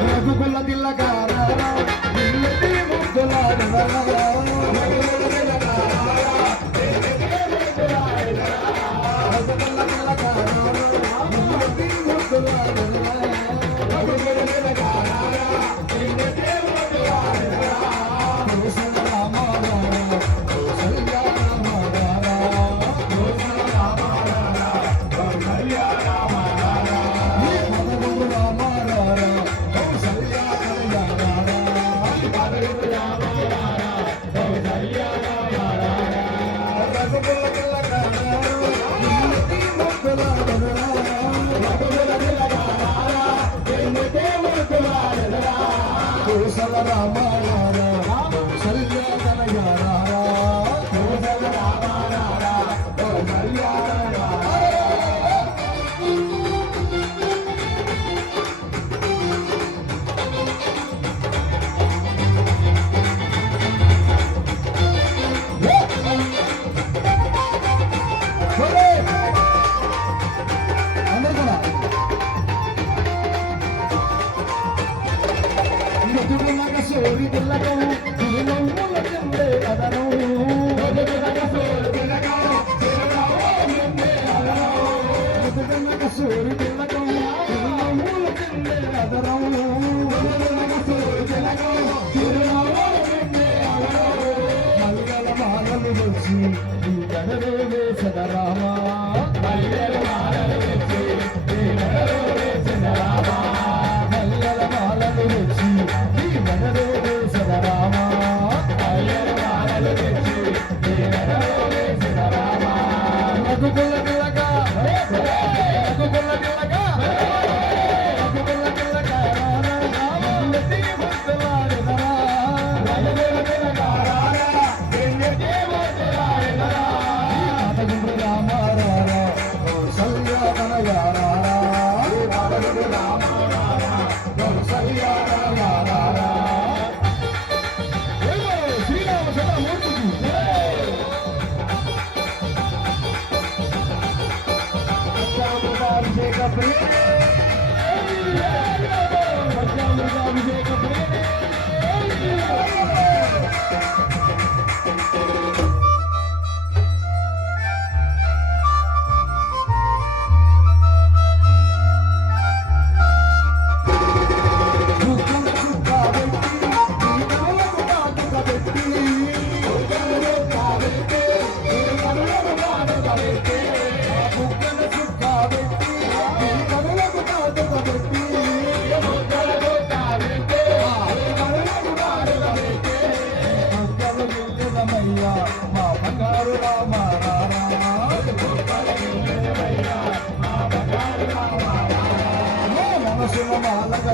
రఘుకుల తిల్లకారా నిన్నటి ముద్దులాడరా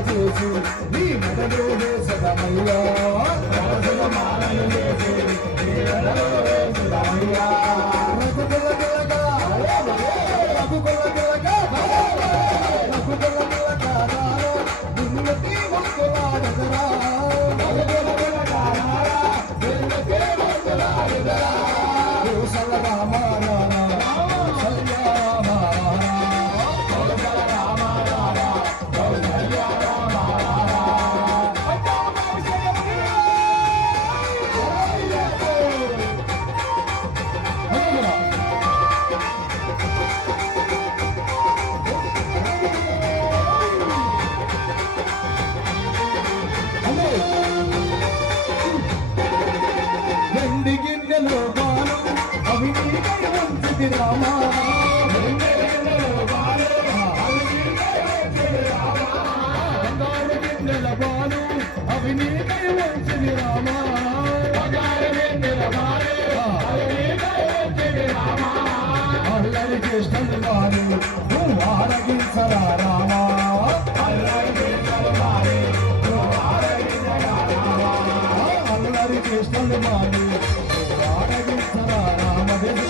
చేసి నీ మెడలో వేసదమయ్యా మాలను వేసి నీ మెడలో వేసదమయ్యా రఘుకుల తిలక రఘుకుల తిలక రఘుకుల తిలక నిన్నటి ముక్కులాడదరా రఘుకుల తిలక నిన్నటి ముక్కులాడదరా కోసల రామారామ రామా బంగారు గిన్నెల బాలు అవి నీకై వంచిని రామా అల్లరి చేష్టలు వారు నువ్వు ఆరగించరా రామా అల్లరి చేష్టలు వారు ఆరగించరా రామదేశ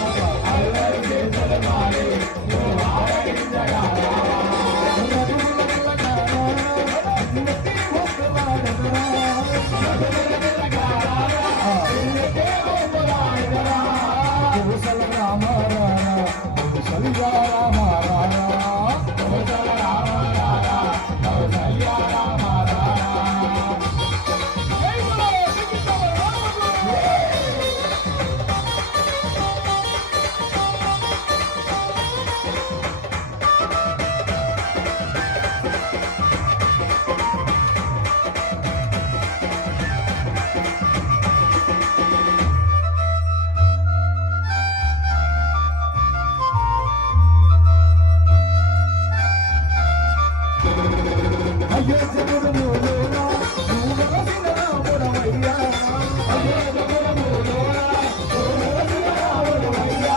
రామ రామ అయోధ్యపురములోనా నువ్వు వెలసిన రాముడవయ్యా అయోధ్యపురములోనా నువ్వు వెలసిన రాముడవయ్యా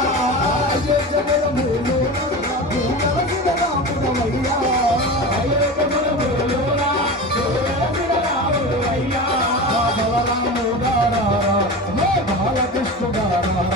అయోధ్యపురములోనా నువ్వు వెలసిన రాముడవయ్యా అయోధ్యపురములోనా నువ్వు వెలసిన రాముడవయ్యా బలరాముడారా మా బాలకృష్ణుడారా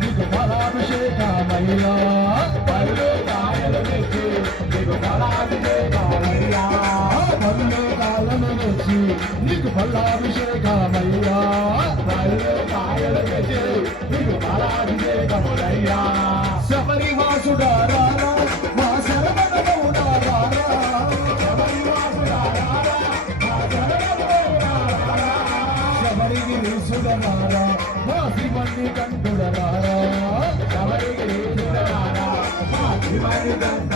నీకు బలాభిషేకమయ్యా పళ్ళు కాయలు తెచ్చి నీకు బలాభిషేకమయ్యా పళ్ళు కాయలు తెచ్చి నీకు బలాభిషేకమయ్యా పళ్ళు కాయలు తెచ్చి నీకు బలాభిషేకములయ్యా శబరి వాసుడారా మా శరవణముడారా శబరి వాసుడారా మా శరవణముడారా శబరిగిరీశుడనారా మా శివన్ని కంటుడనారా శబరిగిరీశుడనారా మా శివన్ని